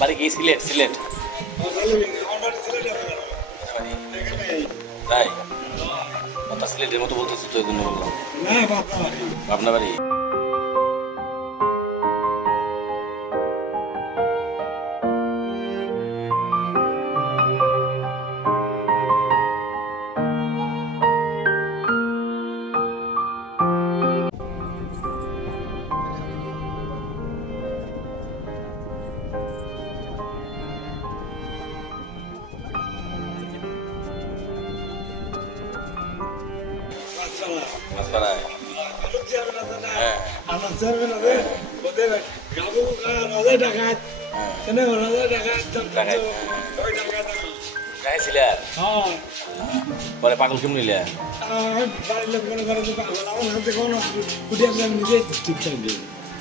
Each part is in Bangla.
বাড়ি কি সিলেট সিলেট তাই কথা সিলেটের মতো বলতেছি তো এই জন্য বললাম আপনার বাড়ি মাছপাড়ায় হ্যাঁ দেখাইছিলে আর পরে পাগল কেমন নিলে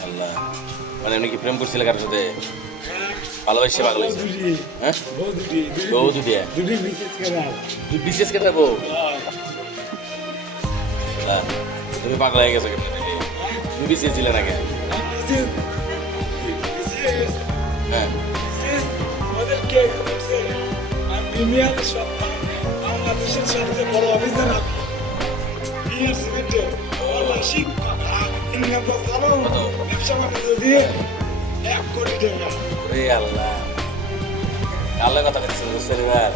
আল্লাহ মানে এমনি কি প্রেম করছিলে কারোর সাথে ভালোবাসে পাগল হয়েছে হ্যাঁ বউ দুটি বিশেষ কেটে বউ তুমি পাগল হয়ে গেছো তুমি বিশেষ ছিলে নাকি হ্যাঁ বাংলাদেশের সবচেয়ে বড় অভিযান ব্যবসা বাণিজ্য দিয়ে 1 কোটি টাকা আল্লাহ আল্লাহ কথা বলছে এবার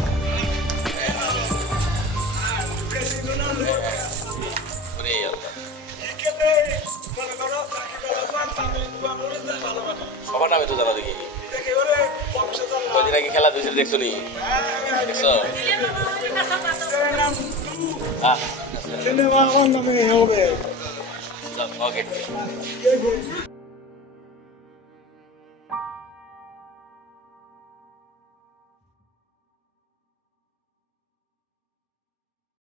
সবার নামে তো জানা দেখি কদিন আগে খেলা দুই দেখছো নি দেখছো সিনেমা আমার নামে হবে ওকে